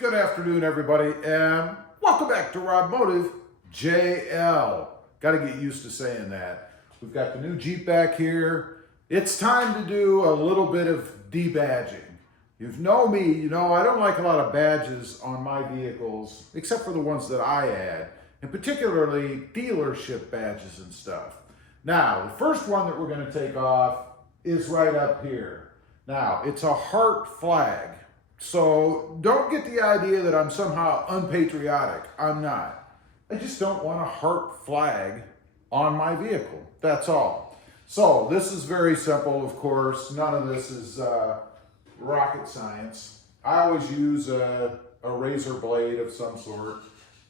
Good afternoon, everybody, and welcome back to robmotivejl. Got to get used to saying that. We've got the new Jeep back here. It's time to do a little bit of debadging. You know me, you know I don't like a lot of badges on my vehicles, except for the ones that I add, and particularly dealership badges and stuff. Now, the first one that we're going to take off is right up here. Now, it's a heart flag. So don't get the idea that I'm somehow unpatriotic. I'm not. I just don't want a heart flag on my vehicle. That's all. So this is very simple, of course. None of this is rocket science. I always use a razor blade of some sort.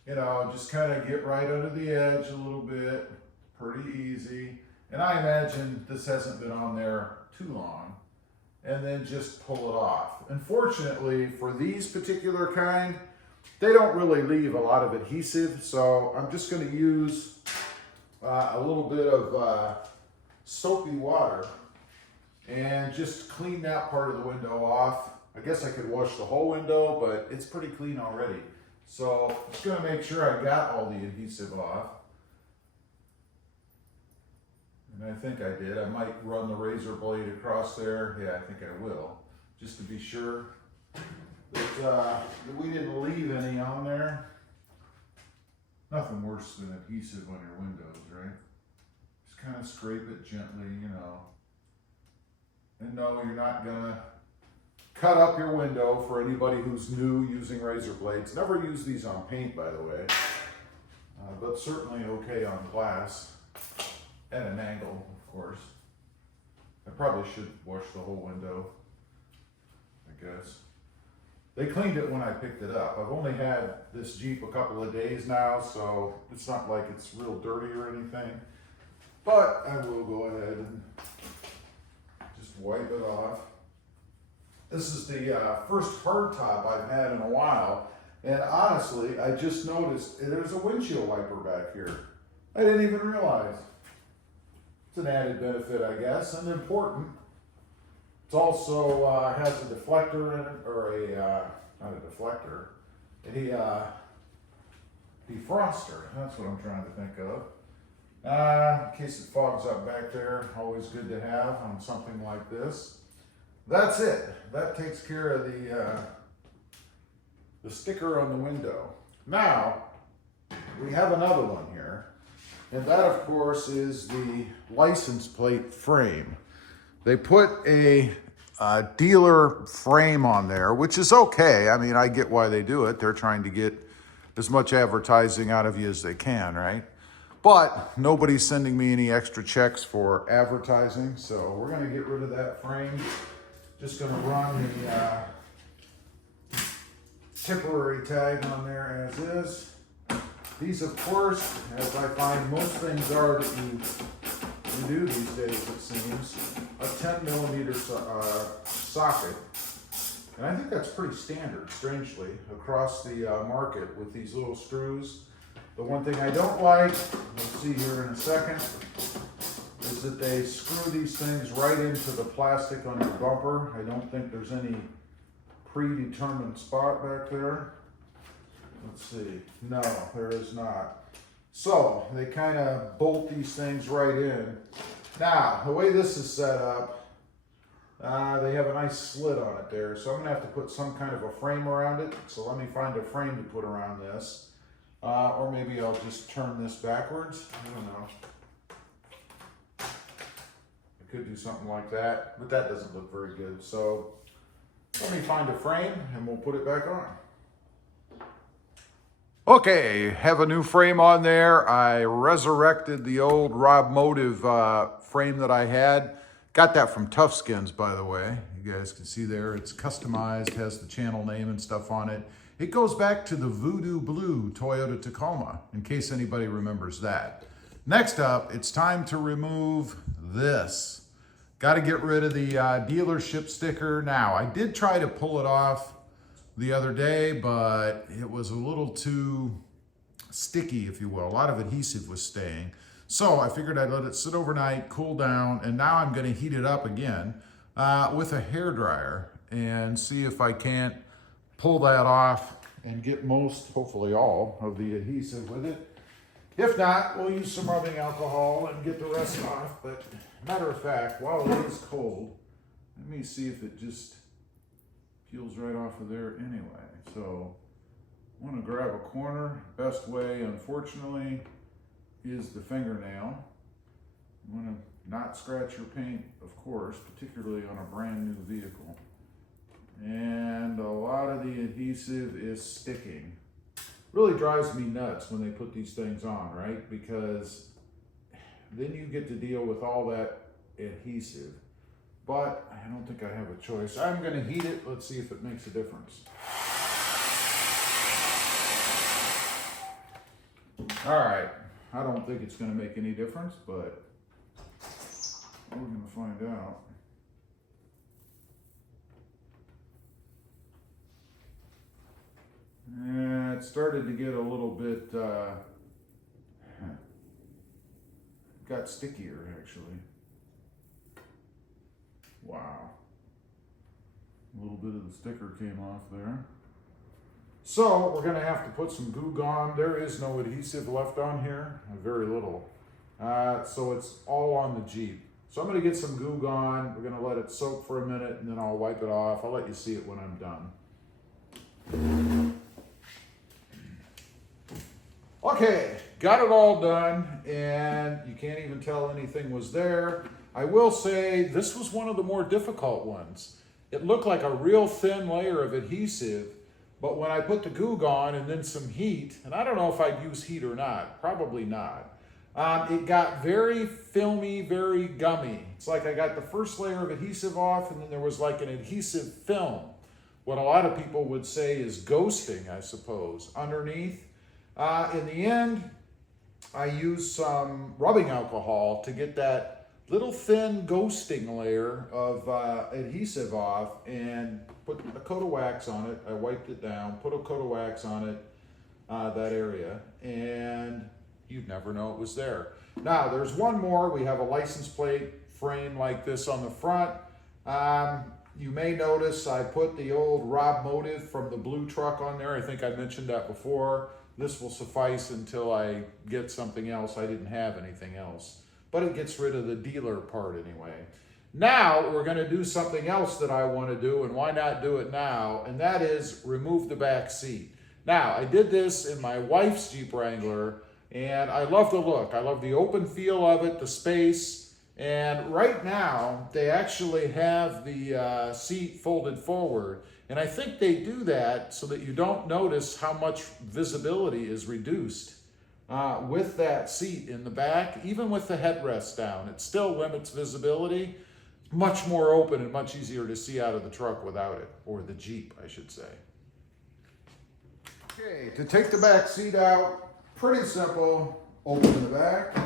You know, just kind of get right under the edge a little bit. Pretty easy. And I imagine this hasn't been on there too long. And then just pull it off. Unfortunately, for these particular kind, they don't really leave a lot of adhesive, so I'm just going to use a little bit of soapy water and just clean that part of the window off. I guess I could wash the whole window, but it's pretty clean already. So I'm just going to make sure I got all the adhesive off. And I think I did. I might run the razor blade across there. Yeah, I think I will, just to be sure that we didn't leave any on there. Nothing worse than adhesive on your windows, right? Just kind of scrape it gently, you know. And no, you're not gonna cut up your window for anybody who's new using razor blades. Never use these on paint, by the way, but certainly okay on glass. At an angle, of course. I probably should wash the whole window, I guess. They cleaned it when I picked it up. I've only had this Jeep a couple of days now, so it's not like it's real dirty or anything. But I will go ahead and just wipe it off. This is the first hardtop I've had in a while. And honestly, I just noticed there's a windshield wiper back here. I didn't even realize. It's an added benefit, I guess, and important. It also has a deflector in it, or not a deflector, a defroster. That's what I'm trying to think of. In case it fogs up back there, always good to have on something like this. That's it. That takes care of the sticker on the window. Now, we have another one here. And that, of course, is the license plate frame. They put a dealer frame on there, which is okay. I mean, I get why they do it. They're trying to get as much advertising out of you as they can, right? But nobody's sending me any extra checks for advertising, so we're going to get rid of that frame. Just going to run the temporary tag on there as is. These, of course, as I find most things are that you do these days, it seems, a 10mm socket. And I think that's pretty standard, strangely, across the market with these little screws. The one thing I don't like, we'll see here in a second, is that they screw these things right into the plastic on your bumper. I don't think there's any predetermined spot back there. Let's see. No, there is not. So they kind of bolt these things right in. Now, the way this is set up, they have a nice slit on it there. So I'm going to have to put some kind of a frame around it. So let me find a frame to put around this. Or maybe I'll just turn this backwards. I don't know. I could do something like that, but that doesn't look very good. So let me find a frame and we'll put it back on. Okay, have a new frame on there. I resurrected the old robmotiv frame that I had. Got that from Tough Skins, by the way. You guys can see there, it's customized, has the channel name and stuff on it. It goes back to the Voodoo Blue Toyota Tacoma, in case anybody remembers that. Next up, it's time to remove this. Got to get rid of the dealership sticker. Now, I did try to pull it off the other day, but it was a little too sticky, if you will. A lot of adhesive was staying. So I figured I'd let it sit overnight, cool down, and now I'm going to heat it up again with a hairdryer and see if I can't pull that off and get most, hopefully all, of the adhesive with it. If not, we'll use some rubbing alcohol and get the rest off. But matter of fact, while it is cold, let me see if it just peels right off of there anyway. So I want to grab a corner. Best way, unfortunately, is the fingernail. You want to not scratch your paint, of course, particularly on a brand new vehicle. And a lot of the adhesive is sticking. Really drives me nuts when they put these things on, right? Because then you get to deal with all that adhesive. But I don't think I have a choice. I'm going to heat it. Let's see if it makes a difference. All right. I don't think it's going to make any difference, but we're going to find out. It started to get a little bit, got stickier actually. Wow. A little bit of the sticker came off there. So we're gonna have to put some Goo Gone. There is no adhesive left on here, very little. So it's all on the Jeep. So I'm gonna get some Goo Gone. We're gonna let it soak for a minute and then I'll wipe it off. I'll let you see it when I'm done. Okay, got it all done, and you can't even tell anything was there. I will say this was one of the more difficult ones. It looked like a real thin layer of adhesive, but when I put the Goo Gone and then some heat, and I don't know if I'd use heat or not, probably not, it got very filmy, very gummy. It's like I got the first layer of adhesive off, and then there was like an adhesive film. What a lot of people would say is ghosting, I suppose, underneath. In the end, I used some rubbing alcohol to get that little thin ghosting layer of adhesive off and put a coat of wax on it. I wiped it down, put a coat of wax on it, that area, and you'd never know it was there. Now, there's one more. We have a license plate frame like this on the front. You may notice I put the old robmotivejl from the blue truck on there. I think I mentioned that before. This will suffice until I get something else. I didn't have anything else, but it gets rid of the dealer part anyway. Now we're going to do something else that I want to do, and why not do it now? And that is remove the back seat. Now, I did this in my wife's Jeep Wrangler, and I love the look. I love the open feel of it, the space, and right now they actually have the seat folded forward. And I think they do that so that you don't notice how much visibility is reduced with that seat in the back. Even with the headrest down, it still limits visibility. It's much more open and much easier to see out of the truck without it, or the Jeep, I should say. Okay, to take the back seat out, pretty simple. Open the back.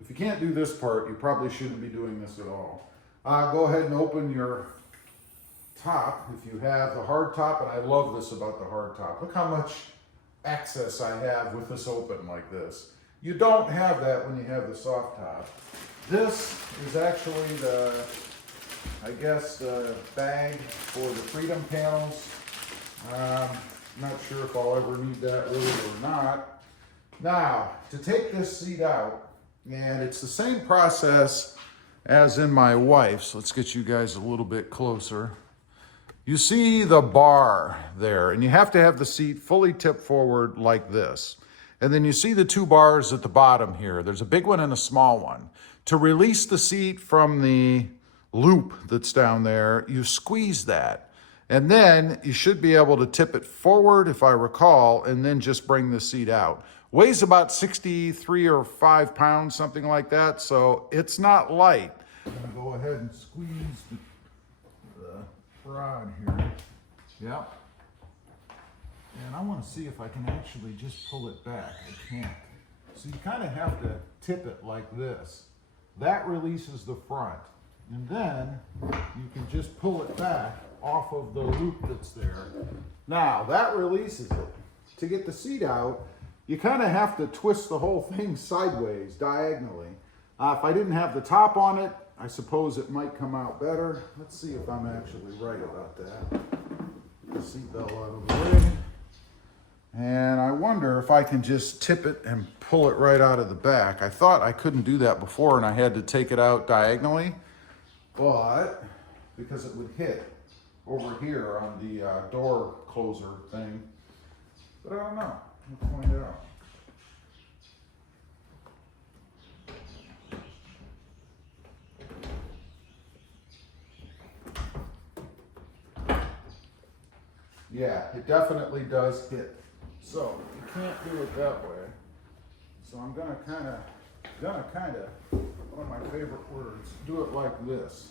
If you can't do this part, you probably shouldn't be doing this at all. Go ahead and open your top if you have the hard top, and I love this about the hard top. Look how much access I have with this open like this. You don't have that when you have the soft top. This is actually the, I guess, the bag for the Freedom panels. Not sure if I'll ever need that really or not. Now, to take this seat out, and it's the same process as in my wife's. Let's get you guys a little bit closer. You see the bar there, and you have to have the seat fully tipped forward like this. And then you see the two bars at the bottom here. There's a big one and a small one. To release the seat from the loop that's down there, you squeeze that. And then you should be able to tip it forward, if I recall, and then just bring the seat out. Weighs about 63 or 5 pounds, something like that, so it's not light. I'm gonna go ahead and squeeze the rod here. Yep. And I want to see if I can actually just pull it back. I can't. So you kind of have to tip it like this. That releases the front. And then you can just pull it back off of the loop that's there. Now, that releases it. To get the seat out, you kind of have to twist the whole thing sideways, diagonally. If I didn't have the top on it, I suppose it might come out better. Let's see if I'm actually right about that. Get the seatbelt out of the way. And I wonder if I can just tip it and pull it right out of the back. I thought I couldn't do that before and I had to take it out diagonally, but because it would hit over here on the door closer thing. But I don't know. We'll find out. Yeah, it definitely does hit. So you can't do it that way. So I'm gonna kind of, one of my favorite words, do it like this.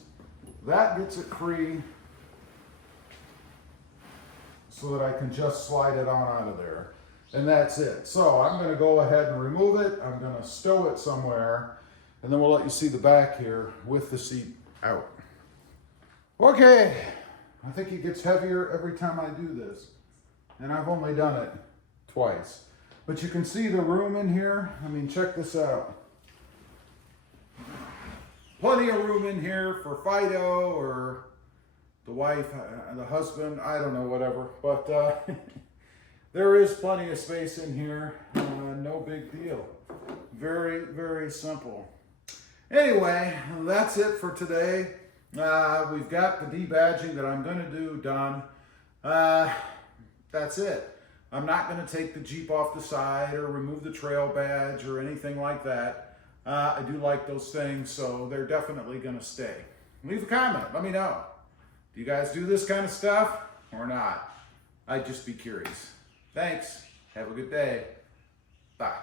That gets it free so that I can just slide it on out of there. And that's it. So I'm gonna go ahead and remove it. I'm gonna stow it somewhere, and then we'll let you see the back here with the seat out. Okay, I think it gets heavier every time I do this. And I've only done it twice. But you can see the room in here. I mean, check this out. Plenty of room in here for Fido or the wife, the husband, I don't know, whatever. But there is plenty of space in here. No big deal. Very, very simple. Anyway, that's it for today. We've got the debadging that I'm going to do done. That's it. I'm not going to take the Jeep off the side or remove the trail badge or anything like that. I do like those things, so they're definitely going to stay. Leave a comment. Let me know. Do you guys do this kind of stuff or not? I'd just be curious. Thanks. Have a good day. Bye.